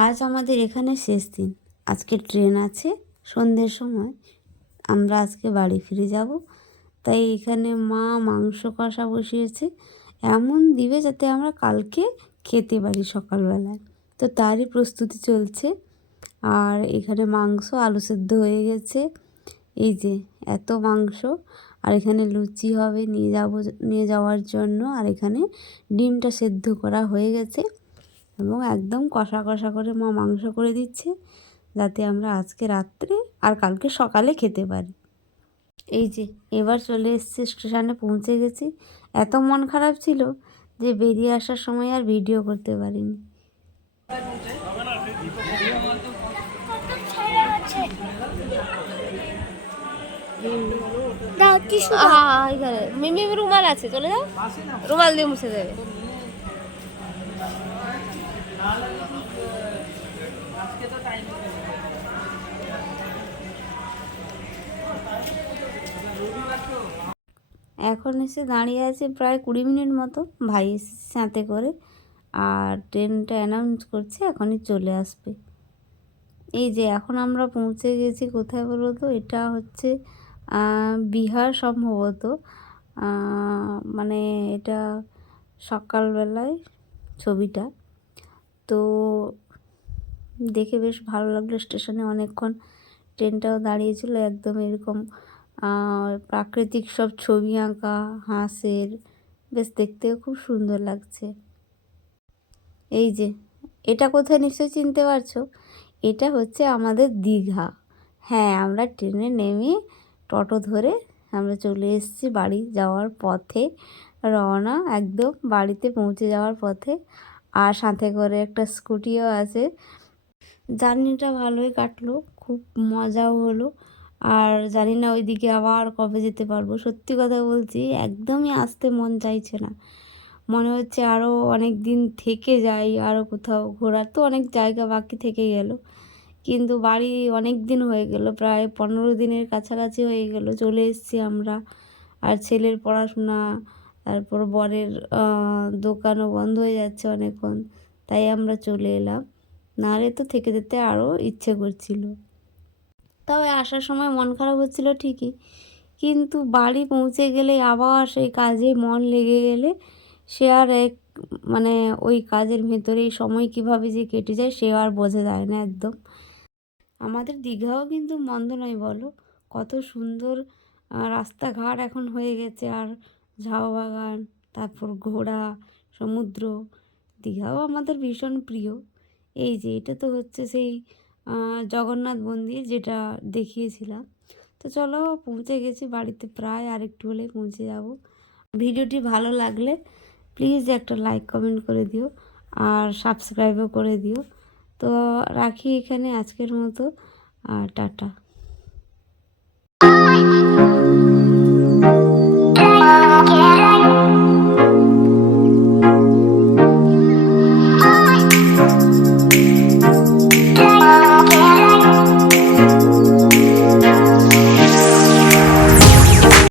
আজ আমাদের এখানে শেষ দিন। আজকে ট্রেন আছে, সন্ধ্যের সময়। আমরা আজকে বাড়ি ফিরে যাব। তাই এখানে মা মাংস কষা বসিয়েছে। এমন দিবে যাতে আমরা কালকে খেতে পারি সকালবেলায়। তো তারই প্রস্তুতি চলছে। আর এখানে মাংস আলু সেদ্ধ হয়ে গেছে। এই যে, এত মাংস। আর এখানে লুচি হবে নিয়ে যাব, নিয়ে যাওয়ার জন্য। আর এখানে ডিমটা সেদ্ধ করা হয়ে গেছে। এবং একদম কষা কষা করে মা মাংস করে দিচ্ছে যাতে আমরা আজকে রাত্রে আর কালকে সকালে খেতে পারি। এই যে এবার চলে এসেছি স্টেশনে পৌঁছে গেছি। এত মন খারাপ ছিল যে বেরিয়ে আসার সময় আর ভিডিও করতে পারিনি। মিমি রুমাল আছে চলে যাও। রুমাল দিয়ে মুছে দেবে। এখন এসে দাঁড়িয়ে আছে প্রায় কুড়ি মিনিট মতো, ভাই এসেছে সাথে করে, আর ট্রেনটা অ্যানাউন্স করছে, এখনই চলে আসবে। এই যে এখন আমরা পৌঁছে গেছি, কোথায় বলো তো? এটা হচ্ছে বিহার সম্ভবত। মানে এটা সকালবেলায় ছবিটা। তো দেখে বেশ ভালো লাগল স্টেশনে অনেকক্ষণ। ট্রেনটাও দাঁড়িয়েছিল একদম এরকম প্রাকৃতিক সব ছবি আঁকা, হাঁসের, বেশ দেখতেও খুব সুন্দর লাগছে। এই যে, এটা কোথায় নিশ্চয়ই চিনতে পারছ? এটা হচ্ছে আমাদের দীঘা। হ্যাঁ আমরা ট্রেনে নেমে টোটো ধরে আমরা চলে এসেছি বাড়ি যাওয়ার পথে, রওনা একদম বাড়িতে পৌঁছে যাওয়ার পথে। আর সাথে করে একটা স্কুটিও আছে। জার্নিটা ভালোই কাটলো, খুব মজাও হলো। আর জানি না ওইদিকে আবার কবে যেতে পারব। সত্যি কথা বলছি, একদমই আসতে মন চাইছে না। মনে হচ্ছে আরও অনেক দিন থেকে যাই আরও কোথাও ঘোরার তো অনেক জায়গা বাকি থেকে গেল। কিন্তু বাড়ি অনেক দিন হয়ে গেল, প্রায় পনেরো দিনের কাছাকাছি হয়ে গেল। চলে এসেছি আমরা। আর ছেলের পড়াশোনা তারপর বরের দোকানও বন্ধ হয়ে যাচ্ছে অনেকক্ষণ, তাই আমরা চলে এলাম। নাহলে তো থেকে যেতে আরও ইচ্ছে করছিল। তবে আসার সময় মন খারাপ হচ্ছিল ঠিকই, কিন্তু বাড়ি পৌঁছে গেলে আবার সেই কাজে মন লেগে গেলে সে আর এক মানে ওই কাজের ভেতরেই সময় কীভাবে যে কেটে যায় সে আর বোঝা যায় না একদম। আমাদের দীঘাও কিন্তু মন্দ নয় বলো, কত সুন্দর রাস্তাঘাট এখন হয়ে গেছে আর ঝাউ বাগান, তারপর ঘোড়া, সমুদ্র। দীঘাও আমাদের ভীষণ প্রিয়। এই যে, এটা তো হচ্ছে সেই জগন্নাথ মন্দির যেটা দেখিয়েছিলাম। তো চলো, পৌঁছে গেছি বাড়িতে প্রায় আর একটু হলে পৌঁছে যাব। ভিডিওটি ভালো লাগলে প্লিজ একটা লাইক, কমেন্ট করে দিও আর সাবস্ক্রাইবও করে দিও। তো রাখি এখানে আজকের মতো, আর টাটা।